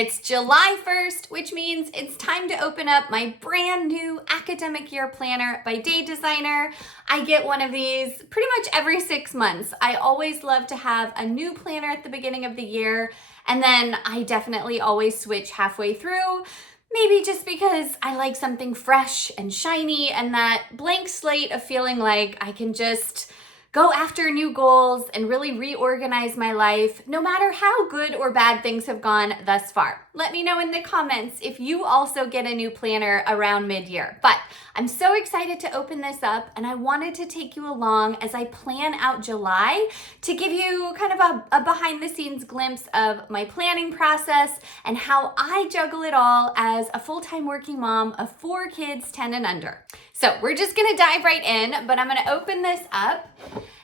It's July 1st, which means it's time to open up my brand new academic year planner by Day Designer. I get one of these pretty much every 6 months. I always love to have a new planner at the beginning of the year, and then I definitely always switch halfway through. Maybe just because I like something fresh and shiny and that blank slate of feeling like I can just go after new goals and really reorganize my life, no matter how good or bad things have gone thus far. Let me know in the comments if you also get a new planner around mid-year. But I'm so excited to open this up, and I wanted to take you along as I plan out July to give you kind of a behind-the-scenes glimpse of my planning process and how I juggle it all as a full-time working mom of 4 kids, 10 and under. So we're just gonna dive right in, but I'm gonna open this up.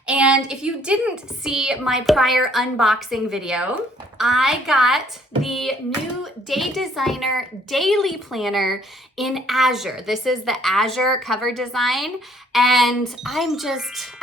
And if you didn't see my prior unboxing video, I got the new Day Designer Daily Planner in Azure. This is the Azure cover design, and I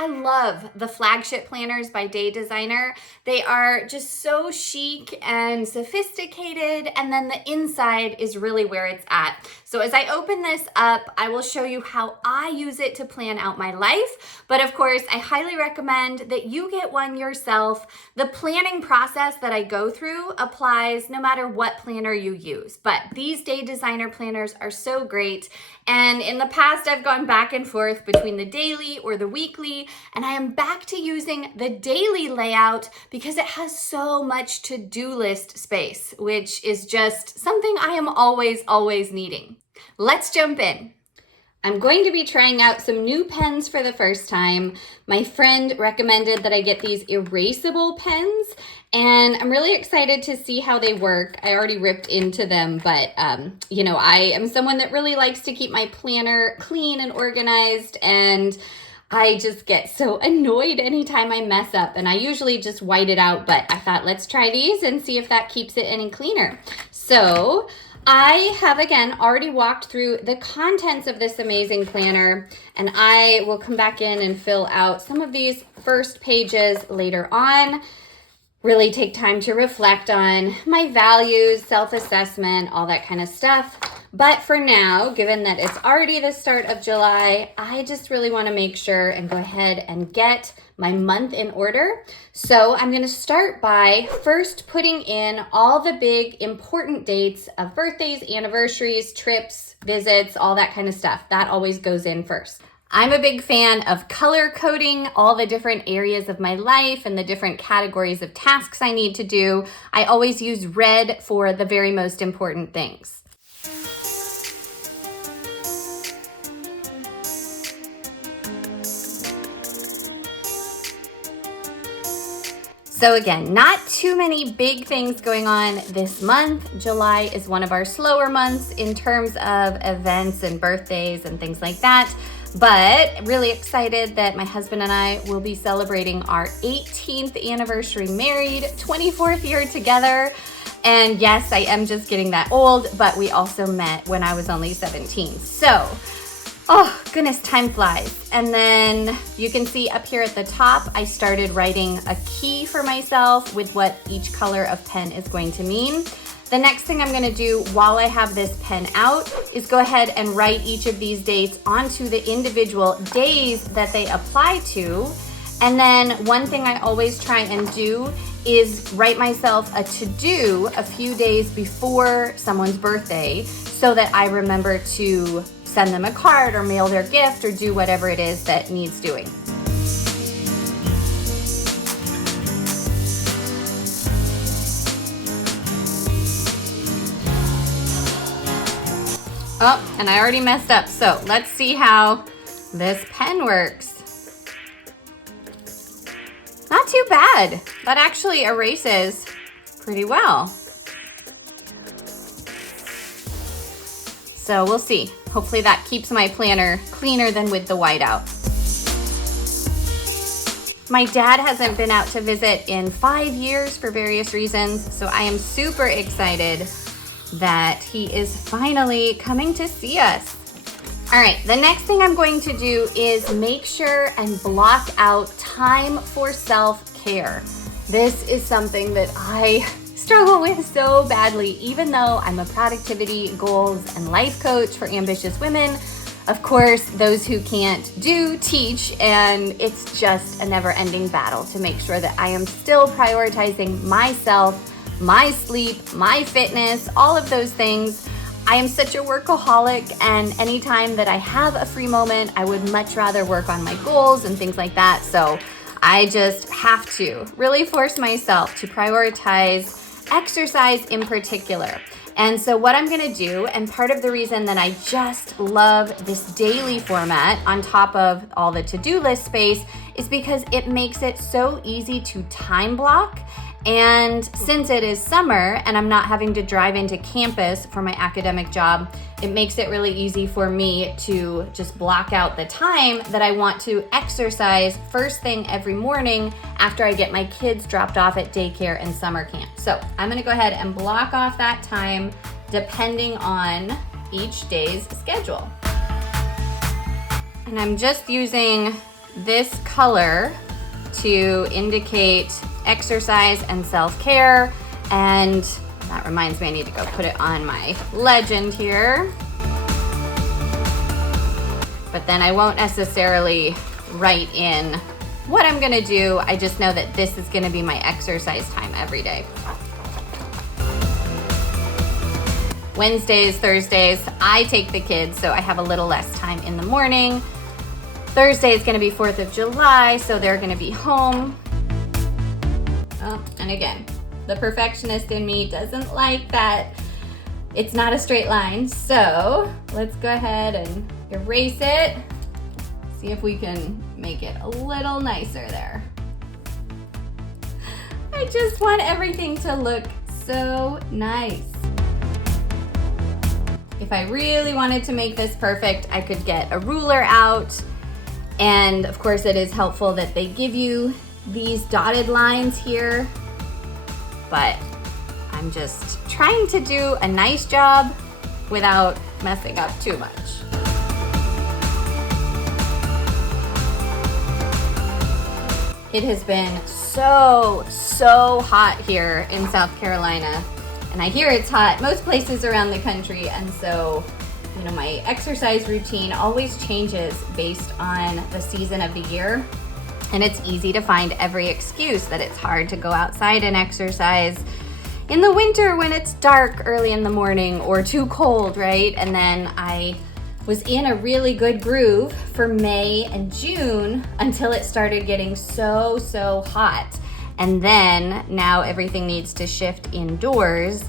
love the flagship planners by Day Designer. They are just so chic and sophisticated, and then the inside is really where it's at. So as I open this up, I will show you how I use it to plan out my life. But of course, I highly recommend that you get one yourself. The planning process that I go through applies no matter what planner you use. But these Day Designer planners are so great. And in the past, I've gone back and forth between the daily or the weekly, and I am back to using the daily layout because it has so much to-do list space, which is just something I am always needing. Let's jump in. I'm going to be trying out some new pens for the first time. My friend recommended that I get these erasable pens, and I'm really excited to see how they work. I already ripped into them, but I am someone that really likes to keep my planner clean and organized, and I just get so annoyed anytime I mess up, and I usually just white it out, but I thought let's try these and see if that keeps it any cleaner. So I have, again, already walked through the contents of this amazing planner, and I will come back in and fill out some of these first pages later on. Really take time to reflect on my values, self-assessment, all that kind of stuff. But for now, given that it's already the start of July, I just really want to make sure and go ahead and get my month in order. So I'm going to start by first putting in all the big important dates of birthdays, anniversaries, trips, visits, all that kind of stuff. That always goes in first. I'm a big fan of color coding all the different areas of my life and the different categories of tasks I need to do. I always use red for the very most important things. So again, not too many big things going on this month. July is one of our slower months in terms of events and birthdays and things like that. But really excited that my husband and I will be celebrating our 18th anniversary married, 24th year together. And yes, I am just getting that old, but we also met when I was only 17. So, oh goodness, time flies. And then you can see up here at the top, I started writing a key for myself with what each color of pen is going to mean. The next thing I'm gonna do while I have this pen out is go ahead and write each of these dates onto the individual days that they apply to. And then one thing I always try and do is write myself a to-do a few days before someone's birthday so that I remember to send them a card or mail their gift or do whatever it is that needs doing. Oh, and I already messed up, so let's see how this pen works. Not too bad. That actually erases pretty well. So we'll see. Hopefully that keeps my planner cleaner than with the whiteout. My dad hasn't been out to visit in 5 years for various reasons, so I am super excited that he is finally coming to see us. All right, the next thing I'm going to do is make sure and block out time for self-care. This is something that I struggle with so badly, even though I'm a productivity, goals, and life coach for ambitious women. Of course, those who can't do teach, and it's just a never-ending battle to make sure that I am still prioritizing myself, my sleep, my fitness, all of those things. I am such a workaholic, and anytime that I have a free moment, I would much rather work on my goals and things like that. So I just have to really force myself to prioritize exercise in particular. And so what I'm gonna do, and part of the reason that I just love this daily format on top of all the to-do list space is because it makes it so easy to time block. And since it is summer and I'm not having to drive into campus for my academic job, it makes it really easy for me to just block out the time that I want to exercise first thing every morning after I get my kids dropped off at daycare and summer camp. So I'm gonna go ahead and block off that time depending on each day's schedule. And I'm just using this color to indicate exercise and self-care, and that reminds me I need to go put it on my legend here. But then I won't necessarily write in what I'm gonna do. I just know that this is gonna be my exercise time every day. Wednesdays, Thursdays, I take the kids, so I have a little less time in the morning. Thursday is gonna be 4th of July, so they're gonna be home. Oh, and again, the perfectionist in me doesn't like that it's not a straight line. So let's go ahead and erase it. See if we can make it a little nicer there. I just want everything to look so nice. If I really wanted to make this perfect, I could get a ruler out. And of course it is helpful that they give you these dotted lines here, but I'm just trying to do a nice job without messing up too much. It has been so hot here in South Carolina, and I hear it's hot most places around the country, and so my exercise routine always changes based on the season of the year. And it's easy to find every excuse that it's hard to go outside and exercise in the winter when it's dark early in the morning or too cold, right? And then I was in a really good groove for May and June until it started getting so hot. And then now everything needs to shift indoors.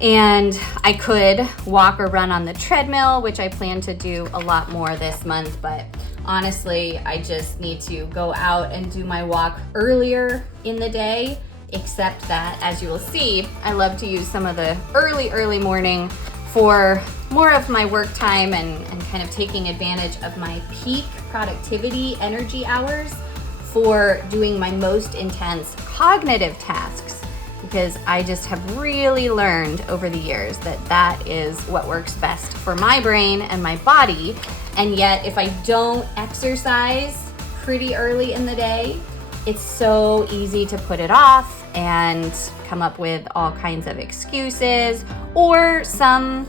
And I could walk or run on the treadmill, which I plan to do a lot more this month, but honestly, I just need to go out and do my walk earlier in the day, except that, as you will see, I love to use some of the early morning for more of my work time and kind of taking advantage of my peak productivity energy hours for doing my most intense cognitive tasks, because I just have really learned over the years that that is what works best for my brain and my body. And yet, if I don't exercise pretty early in the day, it's so easy to put it off and come up with all kinds of excuses, or some,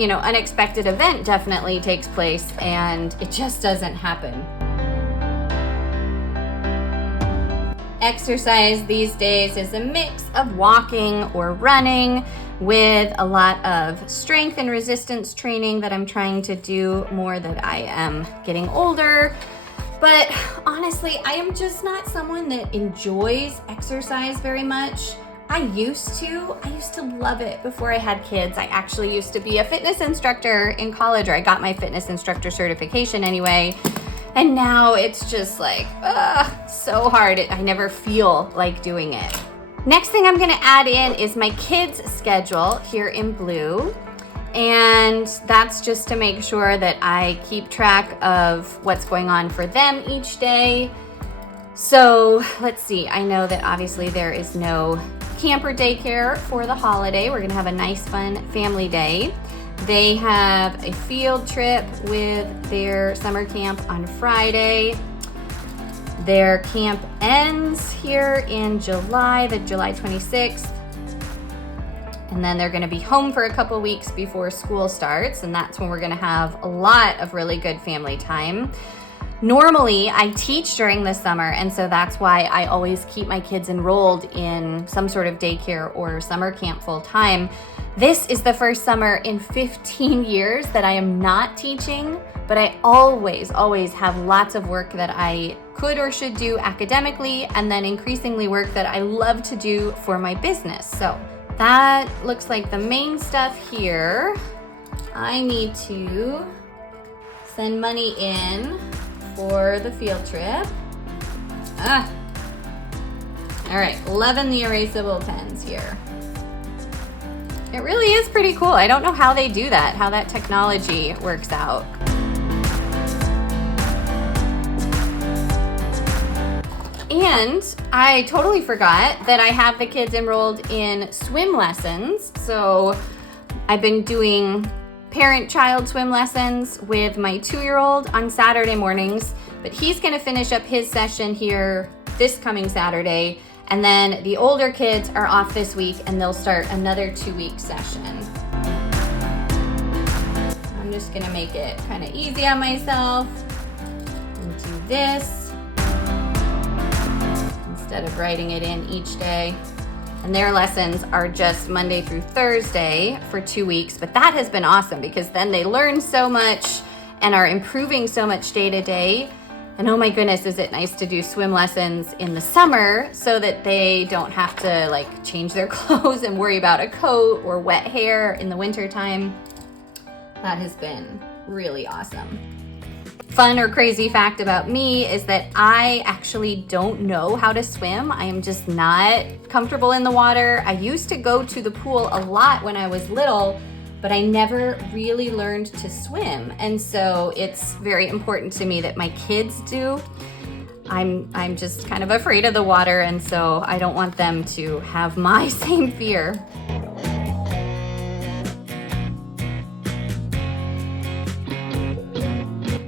unexpected event definitely takes place and it just doesn't happen. Exercise these days is a mix of walking or running with a lot of strength and resistance training that I'm trying to do more that I am getting older. But honestly, I am just not someone that enjoys exercise very much. I used to love it before I had kids. I actually used to be a fitness instructor in college, or I got my fitness instructor certification anyway. And now it's just like, so hard. I never feel like doing it. Next thing I'm gonna add in is my kids' schedule here in blue. And that's just to make sure that I keep track of what's going on for them each day. So let's see, I know that obviously there is no camp or daycare for the holiday. We're gonna have a nice, fun family day. They have a field trip with their summer camp on Friday. Their camp ends here in July, the July 26th. And then they're gonna be home for a couple weeks before school starts, and that's when we're gonna have a lot of really good family time. Normally, I teach during the summer, and so that's why I always keep my kids enrolled in some sort of daycare or summer camp full time. This is the first summer in 15 years that I am not teaching, but I always have lots of work that I could or should do academically, and then increasingly work that I love to do for my business. So that looks like the main stuff here. I need to send money in for the field trip. All right, 11 the erasable pens here. It really is pretty cool. I don't know how they do that, how that technology works out. And I totally forgot that I have the kids enrolled in swim lessons. So I've been doing parent-child swim lessons with my 2-year-old on Saturday mornings, but he's gonna finish up his session here this coming Saturday. And then the older kids are off this week and they'll start another 2-week session. I'm just gonna make it kind of easy on myself and do this instead of writing it in each day. And their lessons are just Monday through Thursday for 2 weeks, but that has been awesome because then they learn so much and are improving so much day to day. And oh my goodness, is it nice to do swim lessons in the summer so that they don't have to like change their clothes and worry about a coat or wet hair in the winter time. That has been really awesome. Fun or crazy fact about me is that I actually don't know how to swim. I am just not comfortable in the water. I used to go to the pool a lot when I was little, but I never really learned to swim. And so it's very important to me that my kids do. I'm just kind of afraid of the water, and so I don't want them to have my same fear.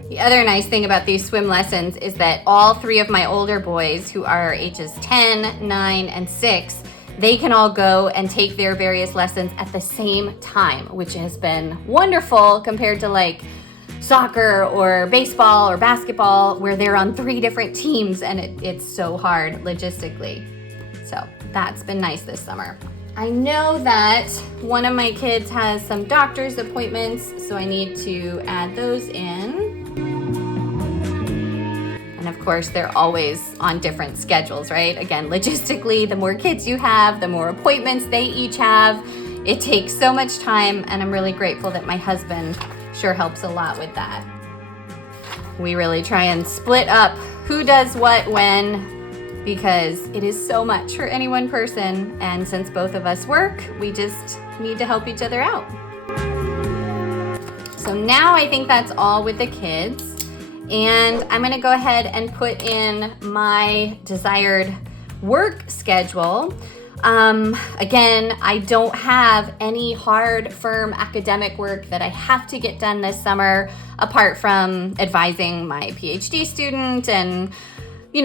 The other nice thing about these swim lessons is that all 3 of my older boys, who are ages 10, 9, and 6, they can all go and take their various lessons at the same time, which has been wonderful compared to like soccer or baseball or basketball where they're on 3 different teams and it's so hard logistically. So that's been nice this summer. I know that one of my kids has some doctor's appointments, so I need to add those in. And of course, they're always on different schedules, right? Again, logistically, the more kids you have, the more appointments they each have. It takes so much time, and I'm really grateful that my husband sure helps a lot with that. We really try and split up who does what when, because it is so much for any one person, and since both of us work, we just need to help each other out. So now I think that's all with the kids. And I'm gonna go ahead and put in my desired work schedule. Again, I don't have any hard, firm academic work that I have to get done this summer, apart from advising my PhD student and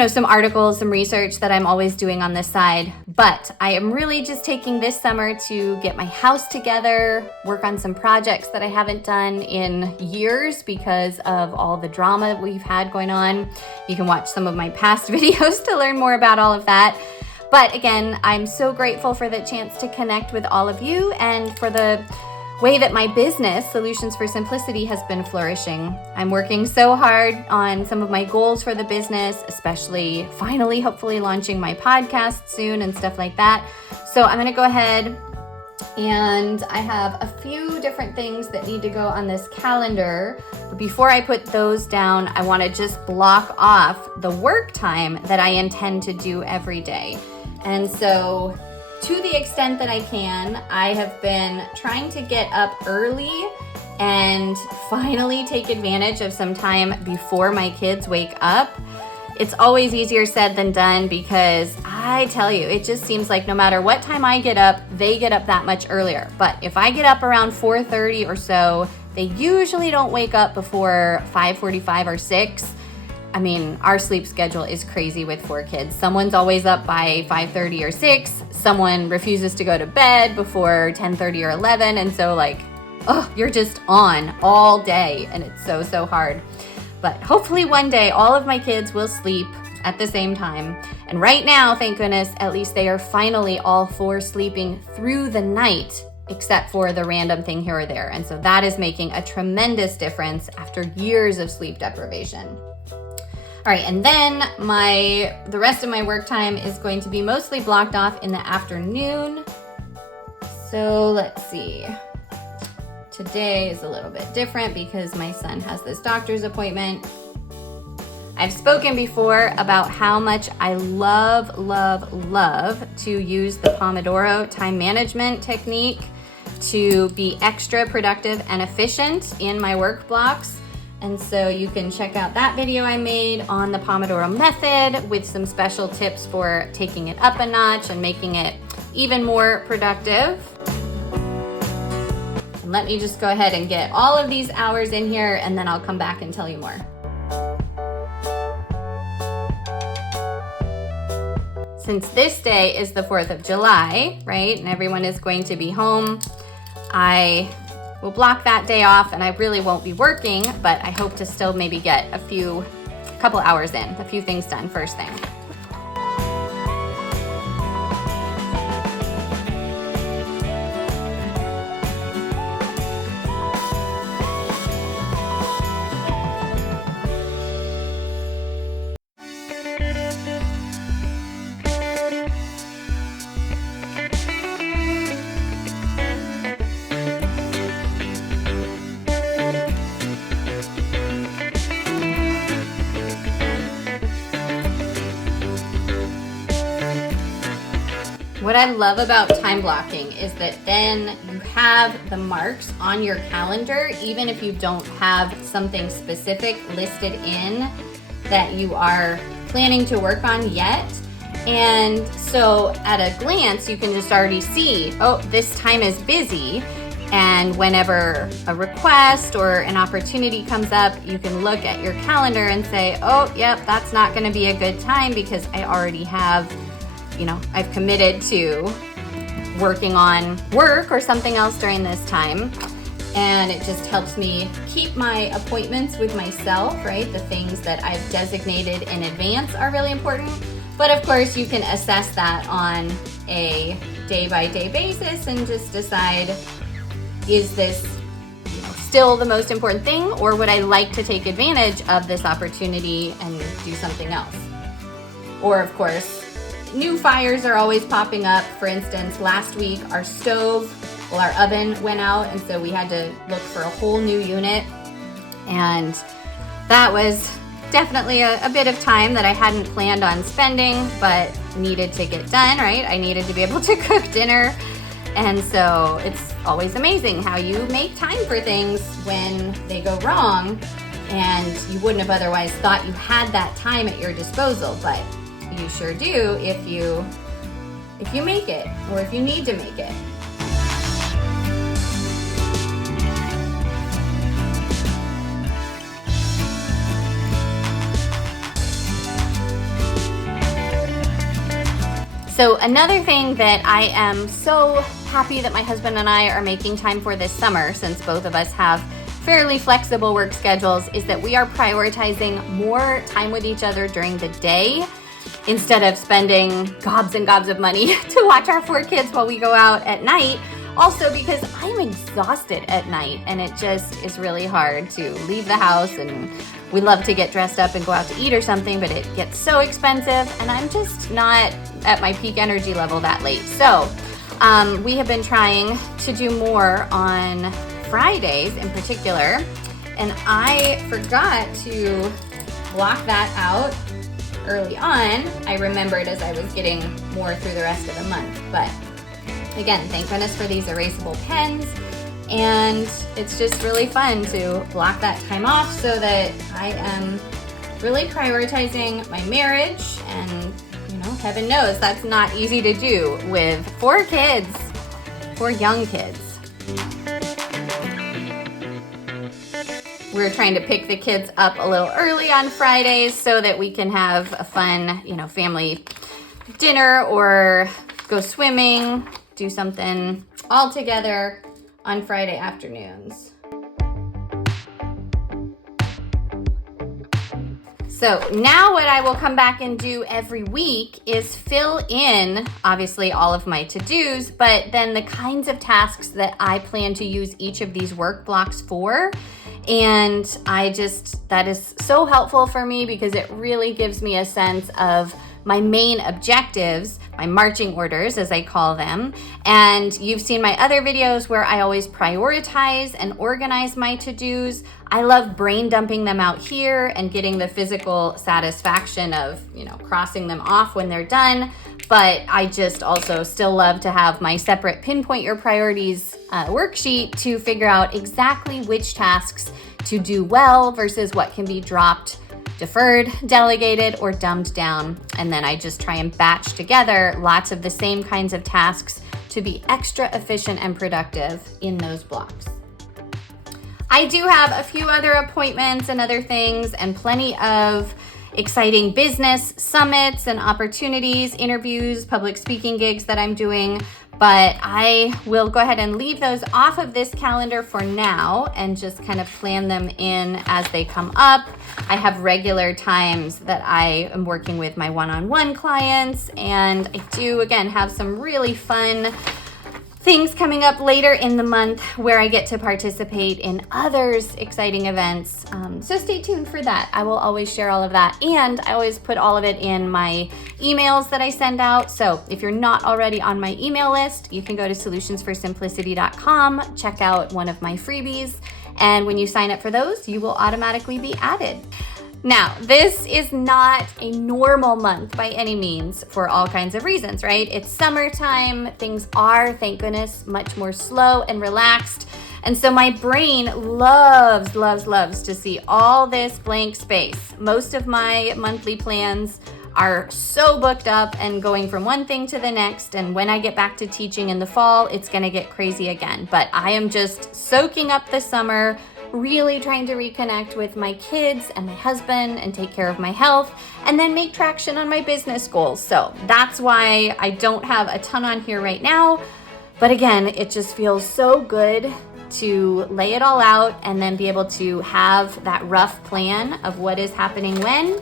some articles, some research that I'm always doing on this side. But I am really just taking this summer to get my house together, work on some projects that I haven't done in years because of all the drama that we've had going on. You can watch some of my past videos to learn more about all of that. But again, I'm so grateful for the chance to connect with all of you and for the way that my business, Solutions for Simplicity, has been flourishing. I'm working so hard on some of my goals for the business, especially finally, hopefully launching my podcast soon and stuff like that. So I'm gonna go ahead and I have a few different things that need to go on this calendar. But before I put those down, I wanna just block off the work time that I intend to do every day. And so to the extent that I can, I have been trying to get up early and finally take advantage of some time before my kids wake up. It's always easier said than done because I tell you, it just seems like no matter what time I get up, they get up that much earlier. But if I get up around 4:30 or so, they usually don't wake up before 5:45 or 6. I mean, our sleep schedule is crazy with 4 kids. Someone's always up by 5:30 or 6. Someone refuses to go to bed before 10:30 or 11. And so like, oh, you're just on all day, and it's so hard. But hopefully one day all of my kids will sleep at the same time. And right now, thank goodness, at least they are finally all 4 sleeping through the night, except for the random thing here or there. And so that is making a tremendous difference after years of sleep deprivation. All right, and then the rest of my work time is going to be mostly blocked off in the afternoon. So let's see. Today is a little bit different because my son has this doctor's appointment. I've spoken before about how much I love to use the Pomodoro time management technique to be extra productive and efficient in my work blocks. And so you can check out that video I made on the Pomodoro method with some special tips for taking it up a notch and making it even more productive. And let me just go ahead and get all of these hours in here, and then I'll come back and tell you more. Since this day is the 4th of July, right, and everyone is going to be home, I will block that day off, and I really won't be working, but I hope to still maybe get a couple hours in, a few things done first thing. What I love about time blocking is that then you have the marks on your calendar, even if you don't have something specific listed in that you are planning to work on yet. And so at a glance, you can just already see, oh, this time is busy. And whenever a request or an opportunity comes up, you can look at your calendar and say, oh, yep, that's not going to be a good time because I already have, I've committed to working on work or something else during this time. And it just helps me keep my appointments with myself, right? The things that I've designated in advance are really important. But of course, you can assess that on a day-by-day basis and just decide, is this still the most important thing, or would I like to take advantage of this opportunity and do something else? Or of course, new fires are always popping up. For instance, last week our oven went out, and so we had to look for a whole new unit. And that was definitely a bit of time that I hadn't planned on spending, but needed to get done, right? I needed to be able to cook dinner. And so it's always amazing how you make time for things when they go wrong, and you wouldn't have otherwise thought you had that time at your disposal, but you sure do if you make it, or if you need to make it. So another thing that I am so happy that my husband and I are making time for this summer, since both of us have fairly flexible work schedules, is that we are prioritizing more time with each other during the day instead of spending gobs and gobs of money to watch our 4 kids while we go out at night. Also because I'm exhausted at night, and it just is really hard to leave the house, and we love to get dressed up and go out to eat or something, but it gets so expensive, and I'm just not at my peak energy level that late. So we have been trying to do more on Fridays in particular, and I forgot to block that out early on. I remembered as I was getting more through the rest of the month. But again, thank goodness for these erasable pens. And it's just really fun to block that time off so that I am really prioritizing my marriage. And, heaven knows that's not easy to do with 4 kids, 4 young kids. We're trying to pick the kids up a little early on Fridays so that we can have a fun, family dinner or go swimming, do something all together on Friday afternoons. So now what I will come back and do every week is fill in, obviously, all of my to-dos, but then the kinds of tasks that I plan to use each of these work blocks for. And that is so helpful for me because it really gives me a sense of my main objectives, my marching orders, as I call them. And you've seen my other videos where I always prioritize and organize my to-dos. I love brain dumping them out here and getting the physical satisfaction of, crossing them off when they're done. But I just also still love to have my separate pinpoint your priorities worksheet to figure out exactly which tasks to do well versus what can be dropped, deferred, delegated, or dumbed down. And then I just try and batch together lots of the same kinds of tasks to be extra efficient and productive in those blocks. I do have a few other appointments and other things and plenty of exciting business summits and opportunities, interviews, public speaking gigs that I'm doing, but I will go ahead and leave those off of this calendar for now and just kind of plan them in as they come up. I have regular times that I am working with my one-on-one clients, and I do, again, have some really fun things coming up later in the month where I get to participate in others' exciting events. So stay tuned for that. I will always share all of that. And I always put all of it in my emails that I send out. So if you're not already on my email list, you can go to solutionsforsimplicity.com, check out one of my freebies. And when you sign up for those, you will automatically be added. Now, this is not a normal month by any means for all kinds of reasons, right? It's summertime. Things are, thank goodness, much more slow and relaxed. And so my brain loves to see all this blank space. Most of my monthly plans are so booked up and going from one thing to the next. And when I get back to teaching in the fall, it's going to get crazy again. But I am just soaking up the summer, really trying to reconnect with my kids and my husband and take care of my health and then make traction on my business goals. So that's why I don't have a ton on here right now. But again, it just feels so good to lay it all out and then be able to have that rough plan of what is happening when.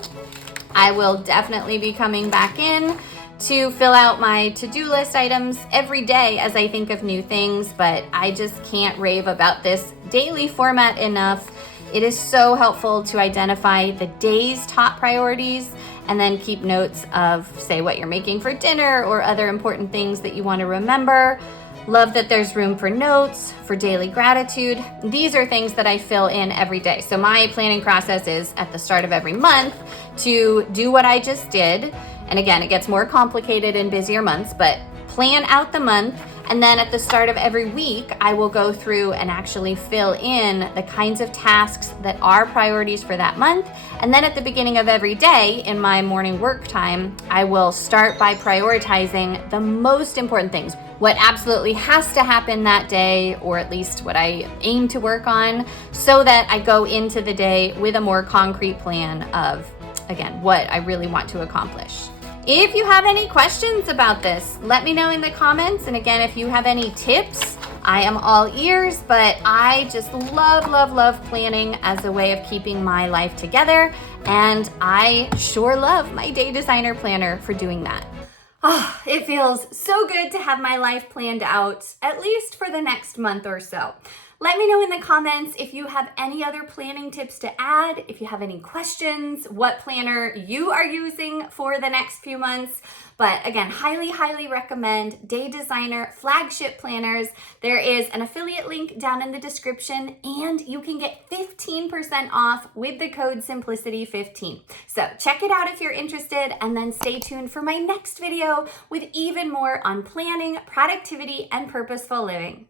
I will definitely be coming back in to fill out my to-do list items every day as I think of new things, but I just can't rave about this daily format enough. It is so helpful to identify the day's top priorities and then keep notes of, say, what you're making for dinner or other important things that you want to remember. Love that there's room for notes, for daily gratitude. These are things that I fill in every day. So my planning process is at the start of every month to do what I just did. And again, it gets more complicated in busier months, but plan out the month. And then at the start of every week, I will go through and actually fill in the kinds of tasks that are priorities for that month. And then at the beginning of every day in my morning work time, I will start by prioritizing the most important things, what absolutely has to happen that day, or at least what I aim to work on, so that I go into the day with a more concrete plan of, again, what I really want to accomplish. If you have any questions about this, let me know in the comments. And again, if you have any tips, I am all ears, but I just love planning as a way of keeping my life together. And I sure love my day designer planner for doing that. Oh, it feels so good to have my life planned out, at least for the next month or so. Let me know in the comments if you have any other planning tips to add, if you have any questions, what planner you are using for the next few months. But again, highly recommend Day Designer flagship planners. There is an affiliate link down in the description, and you can get 15% off with the code Simplicity15. So check it out if you're interested, and then stay tuned for my next video with even more on planning, productivity, and purposeful living.